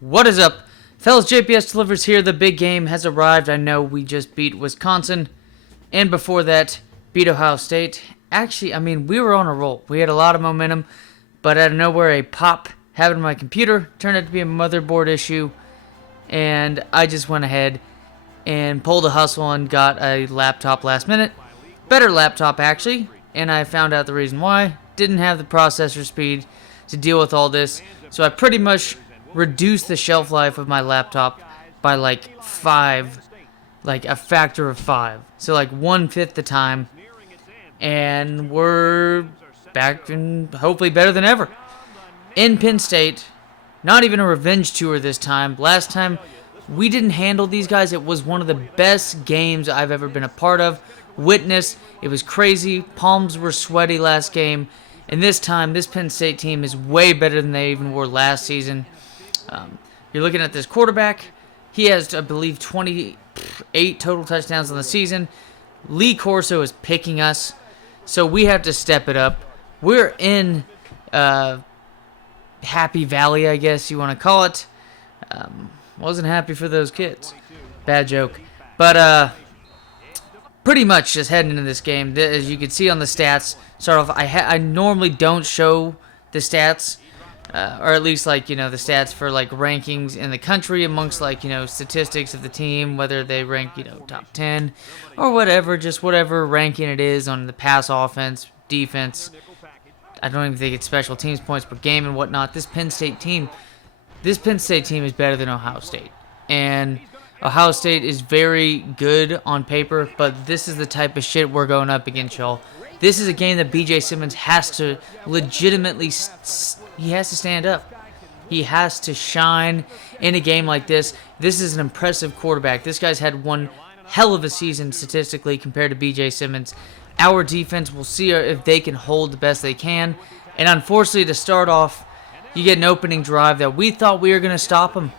What is up? Fellas, JPS Delivers here. The big game has arrived. I know we just beat Wisconsin, and before that, beat Ohio State. Actually, we were on a roll. We had a lot of momentum, but out of nowhere, a pop happened on my computer. Turned out to be a motherboard issue, and I just went ahead and pulled a hustle and got a laptop last minute. Better laptop, actually, and I found out the reason why. Didn't have the processor speed to deal with all this, so I pretty much reduced the shelf life of my laptop by like a factor of 5. So like 1/5 the time, and we're back and hopefully better than ever. In Penn State, not even a revenge tour this time. Last time we didn't handle these guys. It was one of the best games I've ever been a part of, witnessed. It was crazy. Palms were sweaty last game. And this time, this Penn State team is way better than they even were last season. You're looking at this quarterback. He has, I believe, 28 total touchdowns on the season. Lee Corso is picking us, so we have to step it up. We're in Happy Valley, I guess you want to call it. Wasn't happy for those kids. Bad joke. But pretty much just heading into this game, as you can see on the stats, start off, I normally don't show the stats, or at least the stats for rankings in the country amongst statistics of the team, whether they rank top 10 or whatever, just whatever ranking it is on the pass offense, defense. I don't even think it's special teams points per game and whatnot. This Penn State team is better than Ohio State, and Ohio State is very good on paper, but this is the type of shit we're going up against, y'all. This is a game that BJ Simmons has to legitimately, he has to stand up. He has to shine in a game like this. This is an impressive quarterback. This guy's had one hell of a season statistically compared to BJ Simmons. Our defense, we'll see if they can hold the best they can. And unfortunately, to start off, you get an opening drive that we thought we were going to stop him.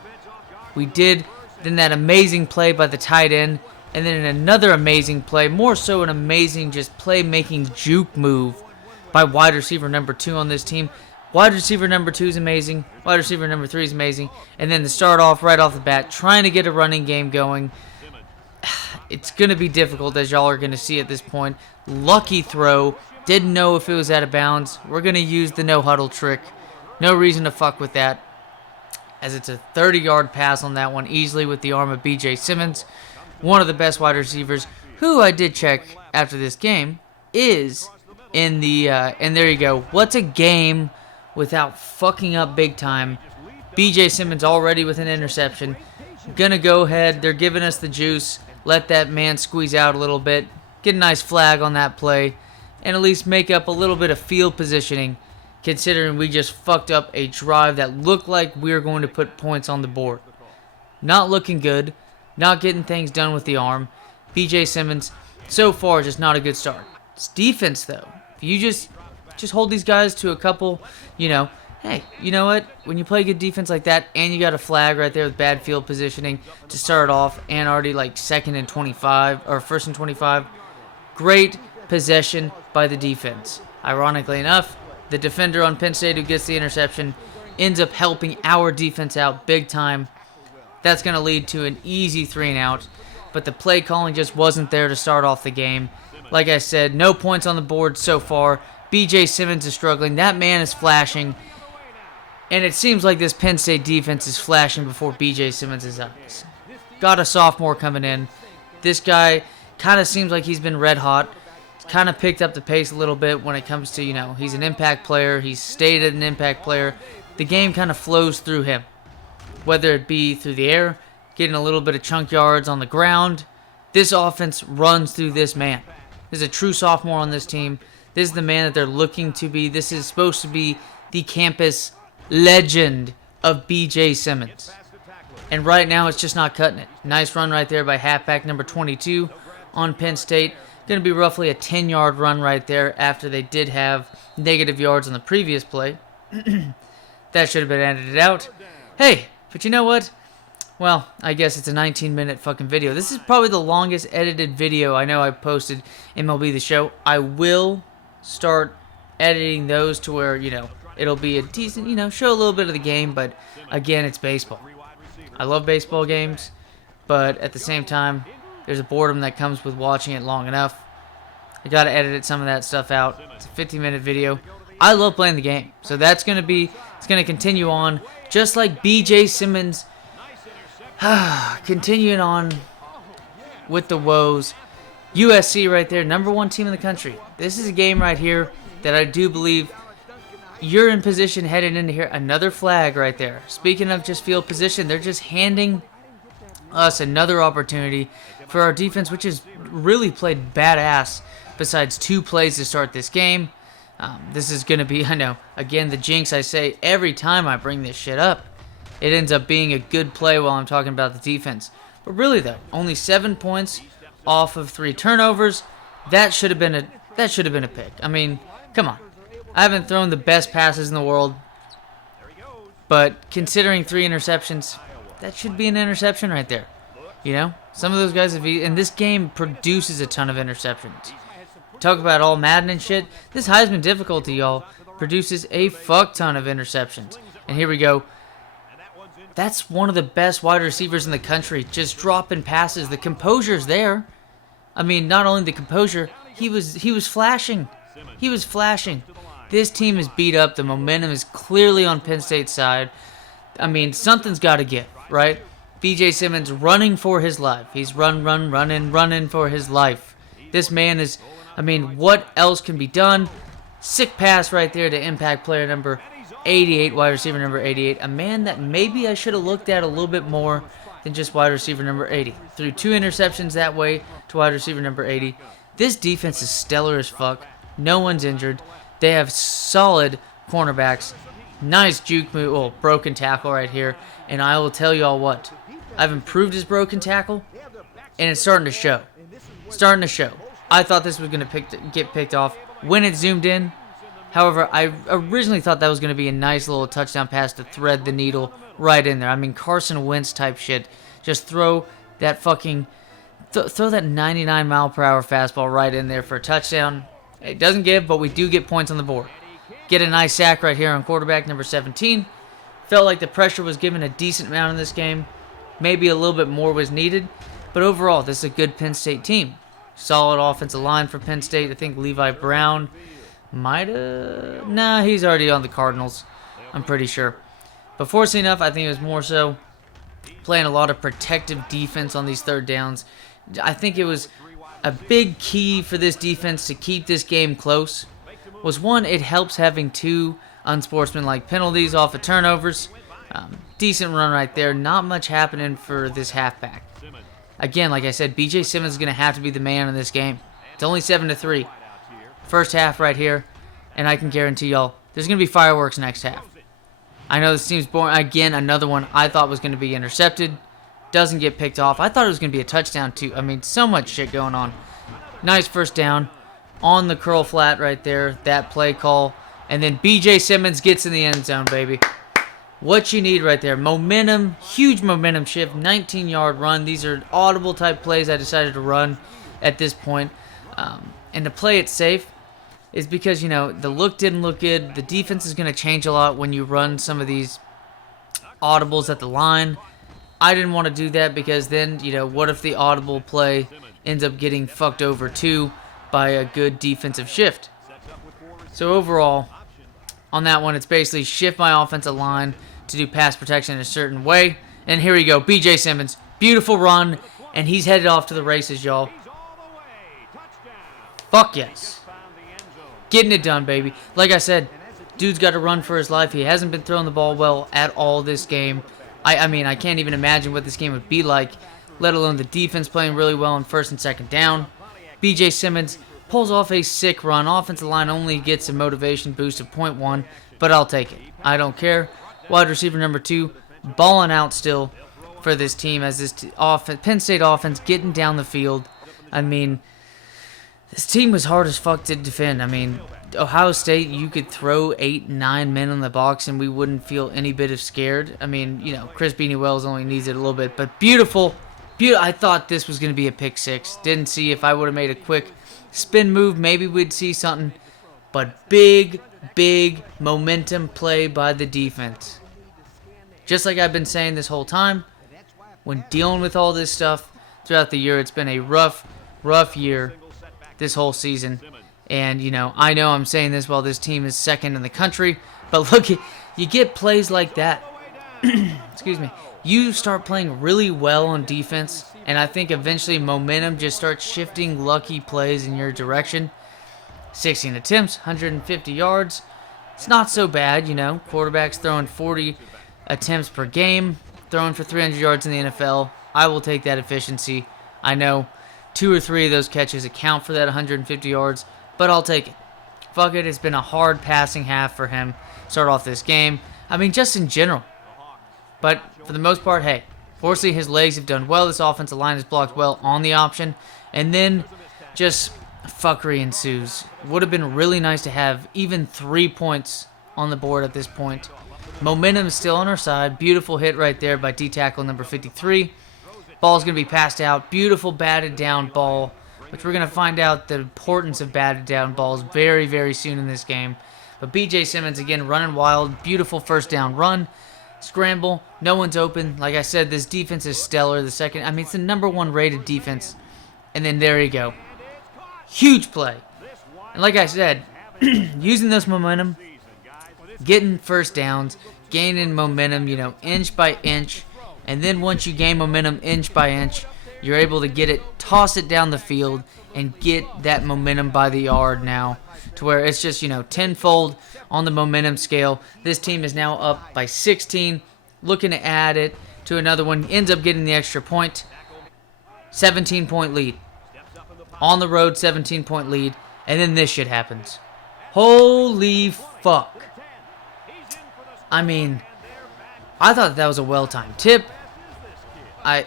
We did. Then that amazing play by the tight end. And then another amazing play, more so an amazing just play-making juke move by wide receiver number 2 on this team. Wide receiver number 2 is amazing. Wide receiver number 3 is amazing. And then to start off right off the bat, trying to get a running game going. It's going to be difficult, as y'all are going to see at this point. Lucky throw. Didn't know if it was out of bounds. We're going to use the no-huddle trick. No reason to fuck with that, as it's a 30-yard pass on that one, easily with the arm of BJ Simmons. One of the best wide receivers, who I did check after this game, is in the, and there you go. What's a game without fucking up big time? BJ Simmons already with an interception. Gonna go ahead. They're giving us the juice. Let that man squeeze out a little bit. Get a nice flag on that play. And at least make up a little bit of field positioning, considering we just fucked up a drive that looked like we were going to put points on the board. Not looking good. Not getting things done with the arm. BJ Simmons, so far, just not a good start. It's defense, though. If you just hold these guys to a couple, hey, you know what? When you play good defense like that, and you got a flag right there with bad field positioning to start off, and already second and 25, or first and 25, great possession by the defense. Ironically enough, the defender on Penn State who gets the interception ends up helping our defense out big time. That's going to lead to an easy 3-and-out, but the play calling just wasn't there to start off the game. Like I said, no points on the board so far. BJ Simmons is struggling. That man is flashing, and it seems like this Penn State defense is flashing before BJ Simmons' eyes. Got a sophomore coming in. This guy kind of seems like he's been red hot. He's kind of picked up the pace a little bit when it comes to, he's an impact player. He's stayed an impact player. The game kind of flows through him, whether it be through the air, getting a little bit of chunk yards on the ground. This offense runs through this man. There's a true sophomore on this team. This is the man that they're looking to be. This is supposed to be the campus legend of BJ Simmons. And right now, it's just not cutting it. Nice run right there by halfback number 22 on Penn State. Going to be roughly a 10-yard run right there after they did have negative yards on the previous play. That should have been edited out. Hey, but you know what? Well, I guess it's a 19-minute fucking video. This is probably the longest edited video I know I posted MLB The Show. I will start editing those to where, it'll be a decent, show a little bit of the game, but again, it's baseball. I love baseball games, but at the same time, there's a boredom that comes with watching it long enough. I gotta edit some of that stuff out. It's a 15-minute video. I love playing the game, so it's gonna continue on, just like BJ Simmons, continuing on with the woes. USC right there, #1 team in the country. This is a game right here that I do believe you're in position headed into here. Another flag right there. Speaking of just field position, they're just handing us another opportunity for our defense, which has really played badass besides 2 plays to start this game. This is going to be, I know, again, the jinx I say every time I bring this shit up. It ends up being a good play while I'm talking about the defense. But really, though, only 7 points off of 3 turnovers. That should have been a pick. I mean, come on. I haven't thrown the best passes in the world, but considering 3 interceptions, that should be an interception right there. Some of those guys, and this game produces a ton of interceptions. Talk about all Madden and shit. This Heisman difficulty, y'all, produces a fuck ton of interceptions. And here we go. That's one of the best wide receivers in the country, just dropping passes. The composure's there. I mean, not only the composure, he was flashing. He was flashing. This team is beat up. The momentum is clearly on Penn State's side. I mean, something's got to give, right? BJ Simmons running for his life. He's running for his life. This man is, I mean, what else can be done? Sick pass right there to impact player number 88, wide receiver number 88. A man that maybe I should have looked at a little bit more than just wide receiver number 80. Threw 2 interceptions that way to wide receiver number 80. This defense is stellar as fuck. No one's injured. They have solid cornerbacks. Nice juke move, well, broken tackle right here. And I will tell y'all what, I've improved his broken tackle, and it's starting to show. I thought this was going to get picked off when it zoomed in. However, I originally thought that was going to be a nice little touchdown pass to thread the needle right in there. I mean, Carson Wentz type shit. Just throw that fucking, throw that 99-mile-per-hour fastball right in there for a touchdown. It doesn't give, but we do get points on the board. Get a nice sack right here on quarterback number 17. Felt like the pressure was given a decent amount in this game. Maybe a little bit more was needed. But overall, this is a good Penn State team. Solid offensive line for Penn State. I think Levi Brown might have... Nah, he's already on the Cardinals. I'm pretty sure. But fortunately enough, I think it was more so playing a lot of protective defense on these third downs. I think it was a big key for this defense to keep this game close. Was one, it helps having 2 unsportsmanlike penalties off of turnovers. Decent run right there. Not much happening for this halfback. Again, like I said, BJ Simmons is going to have to be the man in this game. It's only 7-3. First half right here. And I can guarantee y'all, there's going to be fireworks next half. I know this seems boring. Again, another one I thought was going to be intercepted. Doesn't get picked off. I thought it was going to be a touchdown too. I mean, so much shit going on. Nice first down. On the curl flat right there. That play call. And then BJ Simmons gets in the end zone, baby. What you need right there. Momentum. Huge momentum shift. 19-yard run. These are audible type plays I decided to run at this point. And to play it safe is because, the look didn't look good. The defense is going to change a lot when you run some of these audibles at the line. I didn't want to do that because then, what if the audible play ends up getting fucked over too by a good defensive shift? So overall, on that one, it's basically shift my offensive line to do pass protection in a certain way. And here we go, BJ Simmons. Beautiful run, and he's headed off to the races, y'all. Fuck yes. Getting it done, baby. Like I said, dude's got to run for his life. He hasn't been throwing the ball well at all this game. I mean, I can't even imagine what this game would be like, let alone the defense playing really well on first and second down. BJ Simmons pulls off a sick run. Offensive line only gets a motivation boost of 0.1, but I'll take it. I don't care. Wide receiver number 2, balling out still for this team as this Penn State offense getting down the field. I mean, this team was hard as fuck to defend. I mean, Ohio State, you could throw 8, 9 men on the box and we wouldn't feel any bit of scared. I mean, Chris Beanie Wells only needs it a little bit, but beautiful. I thought this was going to be a pick 6. Didn't see if I would have made a quick spin move. Maybe we'd see something. but big, big momentum play by the defense. Just like I've been saying this whole time, when dealing with all this stuff throughout the year, it's been a rough year this whole season. And, I know I'm saying this while this team is second in the country, but look, you get plays like that. Excuse me. You start playing really well on defense, and I think eventually momentum just starts shifting lucky plays in your direction. 16 attempts, 150 yards. It's not so bad, Quarterbacks throwing 40 attempts per game, throwing for 300 yards in the NFL. I will take that efficiency. I know 2 or 3 of those catches account for that 150 yards, but I'll take it. Fuck it, it's been a hard passing half for him. Start off this game. I mean, just in general. But for the most part, hey, fortunately his legs have done well. This offensive line has blocked well on the option. And then just fuckery ensues. Would have been really nice to have even 3 points on the board at this point. Momentum is still on our side. Beautiful hit right there by D-tackle number 53. Ball's going to be passed out. Beautiful batted down ball, which we're going to find out the importance of batted down balls very, very soon in this game. But BJ Simmons, again, running wild. Beautiful first down run. Scramble. No one's open. Like I said, this defense is stellar. It's the #1 rated defense. And then there you go. Huge play. And like I said, using this momentum, getting first downs, gaining momentum, inch by inch. And then once you gain momentum inch by inch, you're able to get it, toss it down the field, and get that momentum by the yard now. To where it's just, tenfold on the momentum scale. This team is now up by 16, looking to add it to another one. Ends up getting the extra point. 17-point lead. On the road, 17-point lead. And then this shit happens. Holy fuck. I mean, I thought that was a well-timed tip. I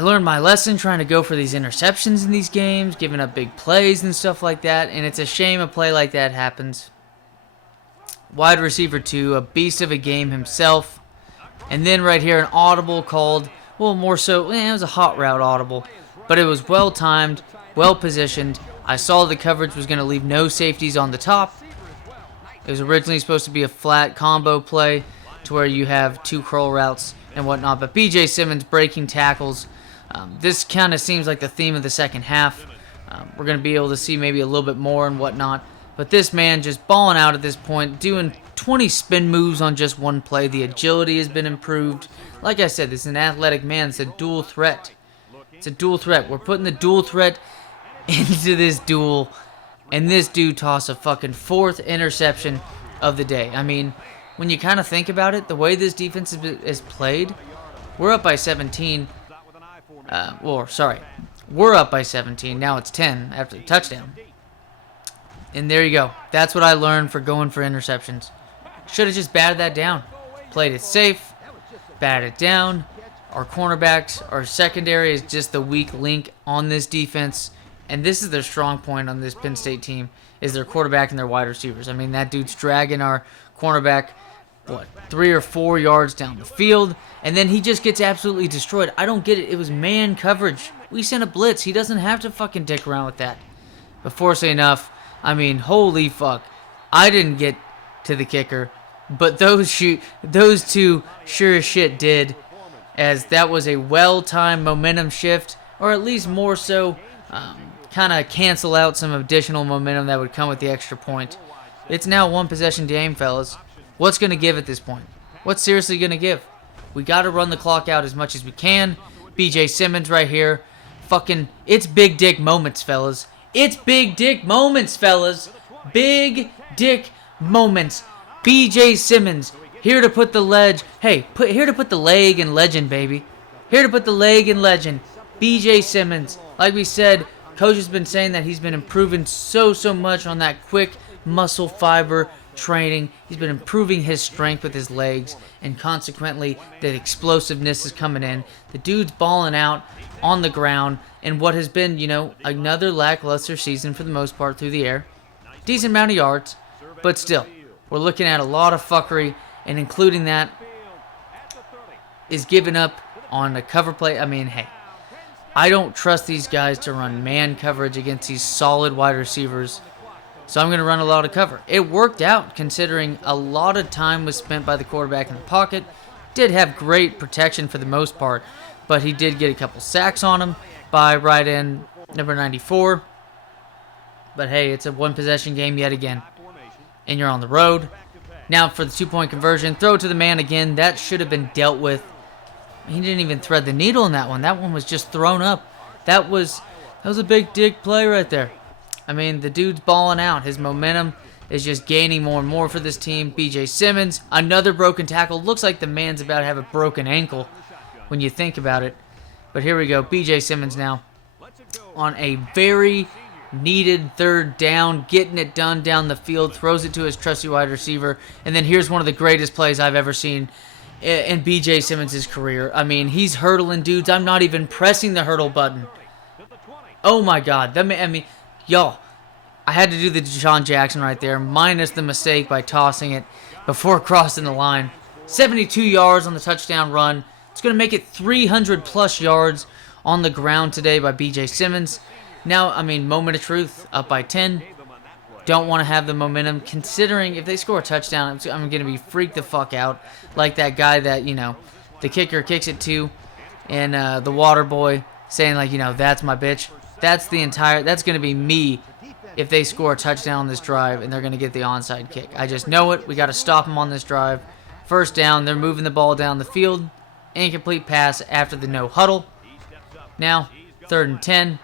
learned my lesson trying to go for these interceptions in these games, giving up big plays and stuff like that, and it's a shame a play like that happens. Wide receiver 2, a beast of a game himself. And then right here, an audible called, well, more so, it was a hot route audible, but it was well-timed, well-positioned. I saw the coverage was going to leave no safeties on the top. It was originally supposed to be a flat combo play to where you have 2 curl routes and whatnot, but BJ Simmons breaking tackles. This kind of seems like the theme of the second half. We're going to be able to see maybe a little bit more and whatnot. But this man just balling out at this point, doing 20 spin moves on just one play. The agility has been improved. Like I said, this is an athletic man. It's a dual threat. It's a dual threat. We're putting the dual threat into this duel. And this dude tossed a fucking 4th interception of the day. I mean, when you kind of think about it, the way this defense is played, we're up by 17. We're up by 17. Now it's 10 after the touchdown. And there you go. That's what I learned for going for interceptions. Should have just batted that down. Played it safe. Batted down. Our cornerbacks, our secondary is just the weak link on this defense. And this is their strong point on this Penn State team, is their quarterback and their wide receivers. I mean, that dude's dragging our cornerback, 3 or 4 yards down the field, and then he just gets absolutely destroyed. I don't get it. It was man coverage. We sent a blitz. He doesn't have to fucking dick around with that. But fortunately enough, I mean, holy fuck. I didn't get to the kicker, but those two sure as shit did, as that was a well-timed momentum shift, or at least more so, kind of cancel out some additional momentum that would come with the extra point. It's now a 1-possession game, fellas. What's going to give at this point? What's seriously going to give? We got to run the clock out as much as we can. BJ Simmons right here. Fucking, it's big dick moments, fellas. It's big dick moments, fellas. Big dick moments. BJ Simmons, here to put the ledge. Hey, here to put the leg in legend, baby. Here to put the leg in legend. BJ Simmons. Like we said, coach has been saying that he's been improving so much on that quick muscle fiber training. He's been improving his strength with his legs, and consequently, the explosiveness is coming in. The dude's balling out on the ground in what has been, another lackluster season for the most part through the air. Decent amount of yards, but still, we're looking at a lot of fuckery, and including that is giving up on a cover play. I mean, hey, I don't trust these guys to run man coverage against these solid wide receivers So I'm going to run a lot of cover. It worked out considering a lot of time was spent by the quarterback in the pocket. Did have great protection for the most part, but he did get a couple sacks on him by right end number 94. But hey, it's a one-possession game yet again, and you're on the road. Now for the two-point conversion, throw it to the man again. That should have been dealt with. He didn't even thread the needle in that one. That one was just thrown up. That was a big dick play right there. I mean, the dude's balling out. His momentum is just gaining more and more for this team. BJ Simmons, another broken tackle. Looks like the man's about to have a broken ankle when you think about it. But here we go. BJ Simmons now on a very needed third down, getting it done down the field, throws it to his trusty wide receiver. And then here's one of the greatest plays I've ever seen in BJ Simmons' career. I mean, he's hurdling dudes. I'm not even pressing the hurdle button. Oh my God. Y'all, I had to do the Deshaun Jackson right there, minus the mistake by tossing it before crossing the line. 72 yards on the touchdown run. It's going to make it 300-plus yards on the ground today by BJ Simmons. Now, I mean, moment of truth, up by 10. Don't want to have the momentum, considering if they score a touchdown, I'm going to be freaked the fuck out, like that guy that, the kicker kicks it to, and the water boy saying, like, that's my bitch. That's going to be me if they score a touchdown on this drive and they're going to get the onside kick. I just know it. We got to stop them on this drive. First down, they're moving the ball down the field. Incomplete pass after the no huddle. Now, 3rd and 10.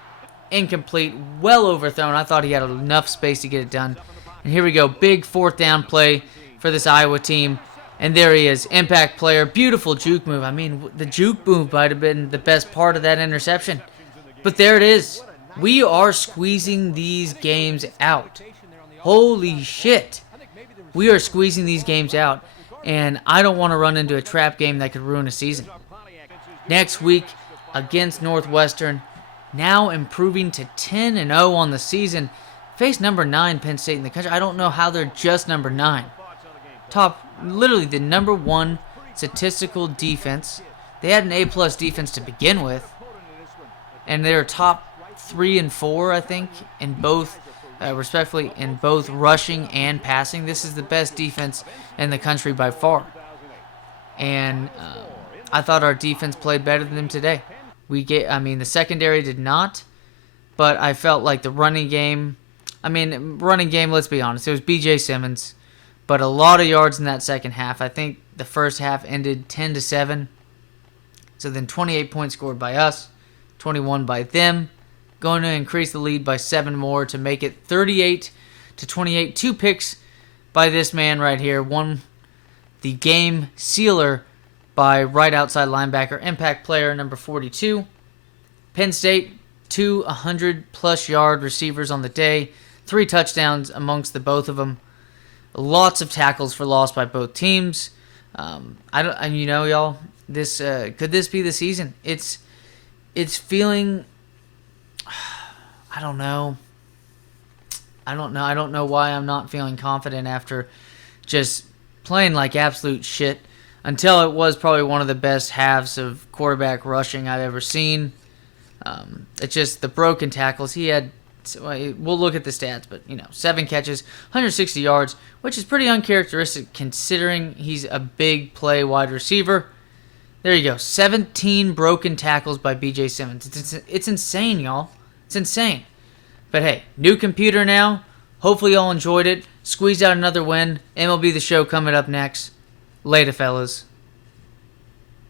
Incomplete, well overthrown. I thought he had enough space to get it done. And here we go. Big 4th down play for this Iowa team. And there he is. Impact player. Beautiful juke move. I mean, the juke move might have been the best part of that interception. But there it is. We are squeezing these games out. Holy shit. We are squeezing these games out. And I don't want to run into a trap game that could ruin a season. Next week against Northwestern. Now improving to 10-0 on the season. Face number 9 Penn State in the country. I don't know how they're just number 9. Literally the number 1 statistical defense. They had an A+ defense to begin with. And they're top 3 and 4, I think, in both, respectfully, in both rushing and passing. This is the best defense in the country by far. And I thought our defense played better than them today. The secondary did not, but I felt like the running game, let's be honest, it was BJ Simmons, but a lot of yards in that second half. I think the first half ended 10-7. So then 28 points scored by us, 21 by them, going to increase the lead by 7 more to make it 38-28. 2 picks by this man right here. One, the game sealer by right outside linebacker, impact player number 42. Penn State, 2 100-plus yard receivers on the day, 3 touchdowns amongst the both of them. Lots of tackles for loss by both teams. Y'all, this could this be the season? It's feeling. I don't know. I don't know why I'm not feeling confident after just playing like absolute shit. Until it was probably one of the best halves of quarterback rushing I've ever seen. It's just the broken tackles. He had, we'll look at the stats, but 7 catches, 160 yards, which is pretty uncharacteristic considering he's a big play wide receiver. There you go. 17 broken tackles by BJ Simmons. It's insane, y'all. It's insane. But hey, new computer now. Hopefully y'all enjoyed it. Squeezed out another win. MLB The Show coming up next. Later, fellas.